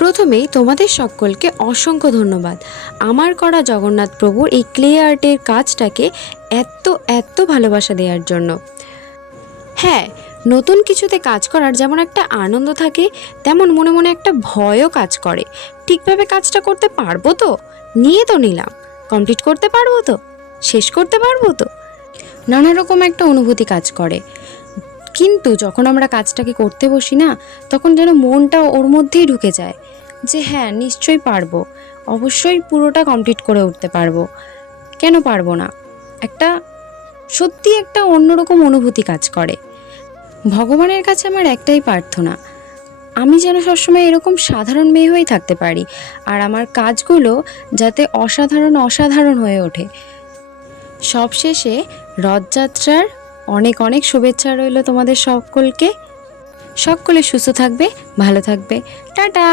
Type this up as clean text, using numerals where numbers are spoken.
প্রথমেই তোমাদের সকলকে অসংখ্য ধন্যবাদ আমার করা জগন্নাথ প্রভুর এই ক্লে আর্টের কাজটাকে এত এত ভালোবাসা দেওয়ার জন্য। হ্যাঁ, নতুন কিছুতে কাজ করার যেমন একটা আনন্দ থাকে, তেমন মনে মনে একটা ভয়ও কাজ করে। ঠিকভাবে কাজটা করতে পারবো তো? নিয়ে তো নিলাম, কমপ্লিট করতে পারবো তো? শেষ করতে পারবো তো? নানা রকম একটা অনুভূতি কাজ করে। কিন্তু যখন আমরা কাজটাকে করতে বসি না, তখন যেন মনটা ওর মধ্যেই ঢুকে যায় যে হ্যাঁ, নিশ্চয়ই পারবো, অবশ্যই পুরোটা কমপ্লিট করে উঠতে পারবো। কেন পারবো না? একটা সত্যি একটা অন্যরকম অনুভূতি কাজ করে। ভগবানের কাছে আমার একটাই প্রার্থনা, আমি যেন সবসময় এরকম সাধারণ মেয়ে হয়েই থাকতে পারি, আর আমার কাজগুলো যাতে অসাধারণ অসাধারণ হয়ে ওঠে। সবশেষে রথযাত্রার অনেক অনেক শুভেচ্ছা রইল তোমাদের সকলকে। সকলে সুস্থ থাকবে, ভালো থাকবে। টাটা।